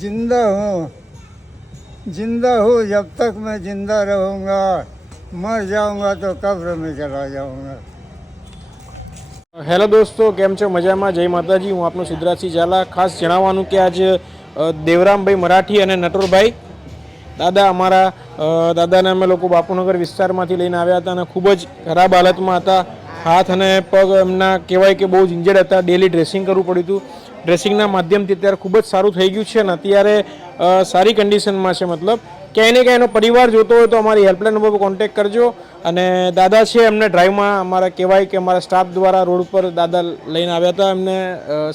जिंदा हूँ जब तक मैं जिंदा रहूँगा, मर जाऊँगा तो कब्र में चला जाऊँगा। હેલો દોસ્તો, કેમ છો? મજામાં? જય માતાજી. હું આપનો સિદ્ધરાજસિંહ ઝાલા. ખાસ જણાવવાનું કે આજ દેવરામભાઈ મરાઠી અને નટુરભાઈ દાદા, અમારા દાદાને અમે લોકો બાપુનગર વિસ્તારમાંથી લઈને આવ્યા હતા અને ખૂબ જ ખરાબ હાલતમાં હતા. હાથ અને પગ એમના કહેવાય કે બહુ જ ઇન્જર્ડ હતા. ડેલી ડ્રેસિંગ કરવું પડ્યું હતું. ડ્રેસિંગના માધ્યમથી અત્યારે ખૂબ જ સારું થઈ ગયું છે અને અત્યારે સારી કન્ડિશનમાં છે. મતલબ ક્યાંય ને ક્યાંય એનો પરિવાર જોતો હોય તો અમારી હેલ્પલાઇન નંબર પર કોન્ટેક્ટ કરજો. અને દાદા છે એમને ડ્રાઈવમાં અમારા કહેવાય કે અમારા સ્ટાફ દ્વારા રોડ પર દાદા લઈને આવ્યા હતા. એમને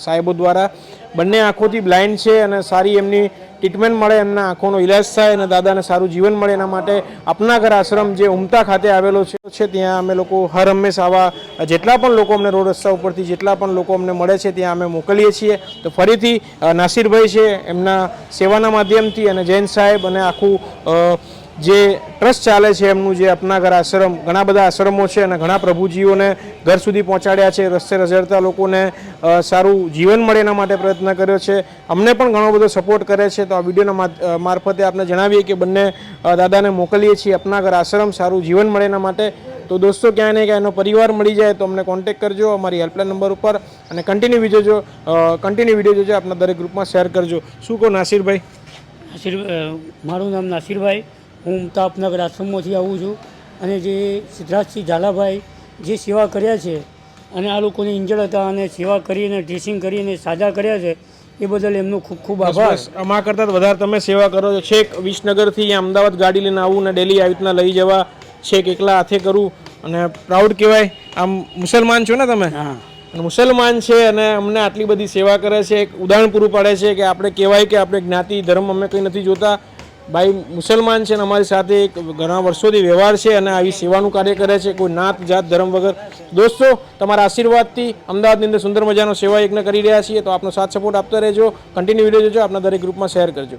સાહેબો દ્વારા બંને આંખોથી બ્લાઇન્ડ છે અને સારી એમની ટ્રીટમેન્ટ મળે, એમના આંખોનો ઇલાજ થાય અને દાદાને સારું જીવન મળે એના માટે આપના ઘર આશ્રમ જે ઉમતા ખાતે આવેલો છે ત્યાં અમે લોકો હર હંમેશ આવા જેટલા પણ લોકો અમને રોડ રસ્તા ઉપરથી જેટલા પણ લોકો અમને મળે છે ત્યાં અમે મોકલીએ છીએ. તો ફરીથી નાસિરભાઈ છે એમના સેવાના માધ્યમથી અને જૈન સાહેબ અને આખું જે ટ્રસ્ટ ચાલે છે એમનું જે આપના ઘર આશ્રમ, ઘણા બધા આશ્રમો છે અને ઘણા પ્રભુજીઓને ઘર સુધી પહોંચાડ્યા છે. રસ્તે રઝળતા લોકોને સારું જીવન મળે એના માટે પ્રયત્ન કર્યો છે. અમને પણ ઘણો બધો સપોર્ટ કરે છે. તો આ વિડીયોના મારફતે આપણે જણાવીએ કે બંને દાદાને મોકલીએ છીએ આપના ઘર આશ્રમ, સારું જીવન મળે એના માટે. તો દોસ્તો, ક્યાંય ને ક્યાંય એનો પરિવાર મળી જાય તો અમને કોન્ટેક્ટ કરજો અમારી હેલ્પલાઇન નંબર ઉપર અને કન્ટિન્યુ વિડીયો જોજો, આપના દરેક ગ્રુપમાં શેર કરજો. શું કહો નાસિરભાઈ? મારું નામ નાસિરભાઈ, હું ઉમતા આપનગર આશ્રમમાંથી આવું છું અને જે સિદ્ધરાજસિંહ ઝાલાભાઈ જે સેવા કર્યા છે અને આ લોકોને ઇન્જર્ડ હતા અને સેવા કરીને ડ્રેસિંગ કરીને સાજા કર્યા છે એ બદલ એમનો ખૂબ ખૂબ આભાર. આમાં કરતાં વધારે તમે સેવા કરો છો. છેક વિસનગરથી અહીંયા અમદાવાદ ગાડી લઈને આવું ને ડેલી આવી રીતના લઈ જવા, છેક એકલા હાથે કરું અને પ્રાઉડ કહેવાય. આમ મુસલમાન છો ને તમે? હા, મુસલમાન છે અને અમને આટલી બધી સેવા કરે છે. એક ઉદાહરણ પૂરું પાડે છે કે આપણે કહેવાય કે આપણે જ્ઞાતિ ધર્મ અમે કંઈ નથી જોતા. ભાઈ મુસલમાન છે અને અમારી સાથે એક ઘણા વર્ષોથી વ્યવહાર છે અને આવી સેવાનું કાર્ય કરે છે, કોઈ નાત જાત ધર્મ વગર. દોસ્તો, તમારા આશીર્વાદથી અમદાવાદની અંદર સુંદર મજાનો સેવા યજ્ઞ કરી રહ્યા છીએ. તો આપનો સાથ સપોર્ટ આપતા રહેજો, કન્ટિન્યુ વિડીયો જોજો, આપના દરેક ગ્રુપમાં શેર કરજો.